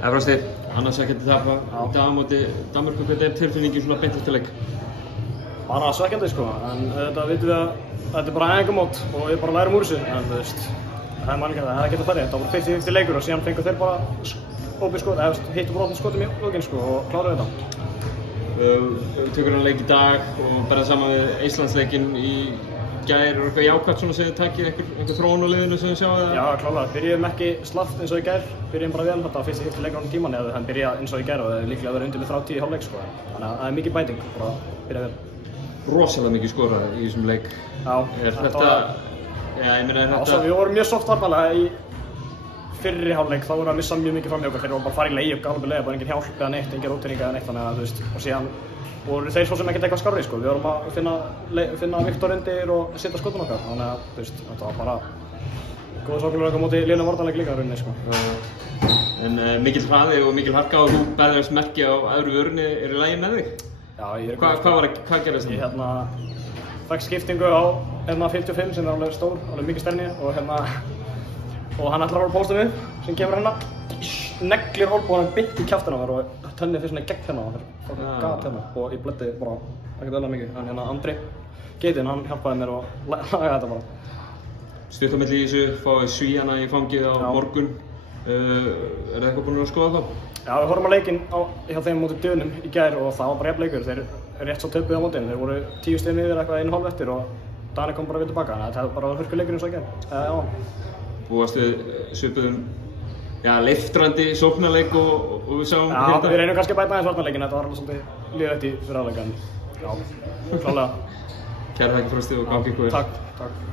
Frosti, annars ekki að tapa í dag á móti Danmörku, hvernig tilfinningin svona beint eftir leik? Bara svekkjandi sko, en þetta vitum við að þetta bara æfingamót og við bara lærum úr þessu, en þú veist, það mæli ekki að það geta farið. Þetta var 50-50 leikur og síðan fengu þeir bara opið skot, eða hitt og brotið skotum í lokin sko og kláruðu þetta. Tökur hann leik í dag og berðað saman við Íslandsleikinn í gær, er eitthvað jákvæmt svona sem þið takkið, einhver þróun á liðinu sem þið sjáðu það? Já, klálega. Byrjuðum ekki slaft eins og í gær, byrjuðum bara vel. Þetta var fyrsti leikur á tímann eða hann byrjaði eins og í gær og það er líklega verið undir með 30 í hálfleik sko. Þannig að það er mikið bæting, bara byrjaði vel. Rosalega mikið skorað í þessum leik. Já, við vorum mjög soft varnalega í fyrri hálfleik, þá vorum við að missa mjög mikið fram í okkur. Þeir voru bara að fara í leið og galopið leið, bara engin hjálp eða neitt, engin róteringa eða neitt, þannig að þú veist, og síðan voru þeir svo sem ekkert eitthvað skárri sko. Við vorum að finna Viktor undir og setja skotum okkar, þannig að þú veist, þetta var bara góða sóknarleik á móti liðnum varnarleik líka í rauninni sko. En mikill hraði og mikil harka og þú berðist merki á öðru vörunni, er í lagi með þig? Já, ég er Hvað gerðist það? Ég fekk skiptingu á 55 sem er alveg stór, alveg mikið stærni og hann ætlar að fara á póstum við sem kemur hérna, neglir olnboganum beint í kjaftina á mér og tennið fyrir svona gegn hérna og það gat hérna og ég blöddi bara ekkert öðlega mikið. En hérna Andri Geitin, hann hjálpaði mér og lagaði þetta bara. Stutt á milli í þessu, fáið Svíana í fangið á morgun. Er það eitthvað búin að skoða þá? Já, við horfum á leikinn hjá þeim móti Dönum í gær og það var bara jafn leikur. Þeir rétt svo töpuðu á mótinu. Þeir voru 10 stigum yfir eitthvað 1,5 eftir og Dani kom bara við tilbaka. Þannig að þetta bara var hörkuleikur eins og í gær. Búast við svipuðum leiftrandi sóknarleik og við sáum hérna? Já, við reynum kannski að bæta aðeins varnarleikinn. Þetta var alveg svolítið liðrætt í fyrri hálfleik, en já, klálega. Kærar þakkir Frosti og gangi ykkur vel. Takk.